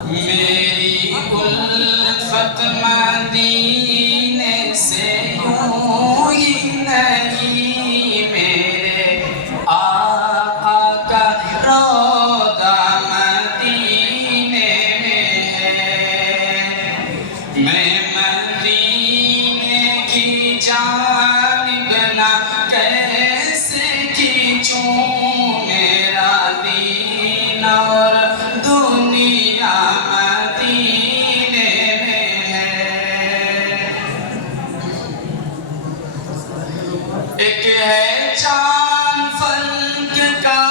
میری الفت مدینے سے یوں ہی نہیں، میرے آقا کا روضہ مدینے میں ہے۔ میں مدینے کی جانب نہ کیسے کھینچوں، میرا دین اور دنیا مدینے میں ہے۔ ایک ہے چاند فلک کا،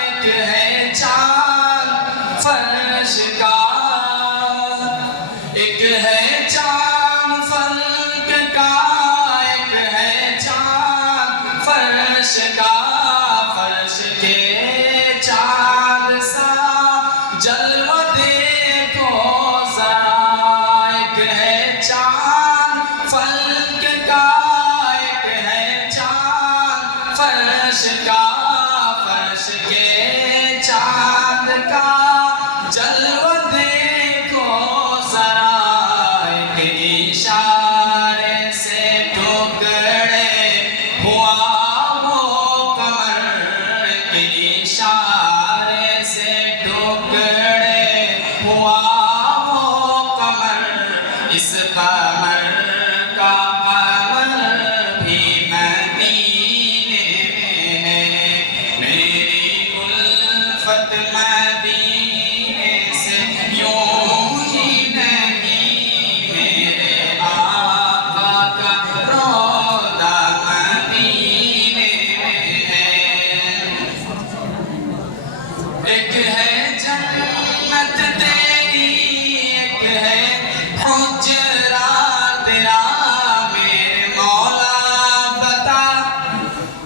ایک ہے چاند فرش کا، ایک ہے چاند فلک کا، ایک ہے چاند فرش کا۔ فرش کے چاند سا جلوہ دیکھو ذرا، ایک ہے چاند فلک کا، ایک ہے چاند فرش کا۔ فرش کے چاند کا جلوہ دیکھو ذرا، ایک اشارے سے ٹکڑے ہوا وہ قمر، ایک اشارے سے ٹکڑے ہوا وہ قمر۔ اس قمر کا قمر بھی مدینے میں ہے۔ میری الفت مدینے سے یوں ہی نہیں، میرے آقا کا روضہ مدینے میں ہے۔ ایک ہے جنت تیری، ایک ہے حجرہ تیرا، میرے مولا بتا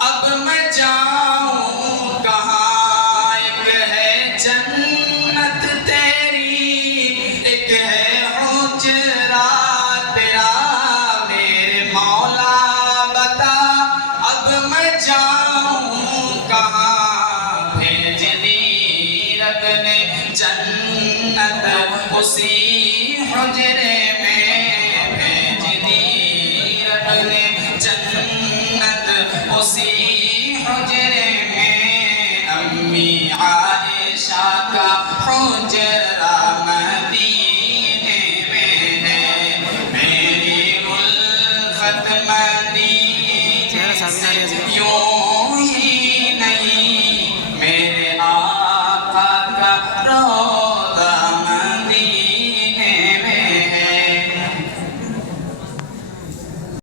اب میں جاؤں کہاں۔ ایک ہے جنت تیری، ایک ہے حجرہ تیرا، میرے مولا بتا اب میں جاؤں کہاں۔ بھیج دی رب نے جنت اسی حجرے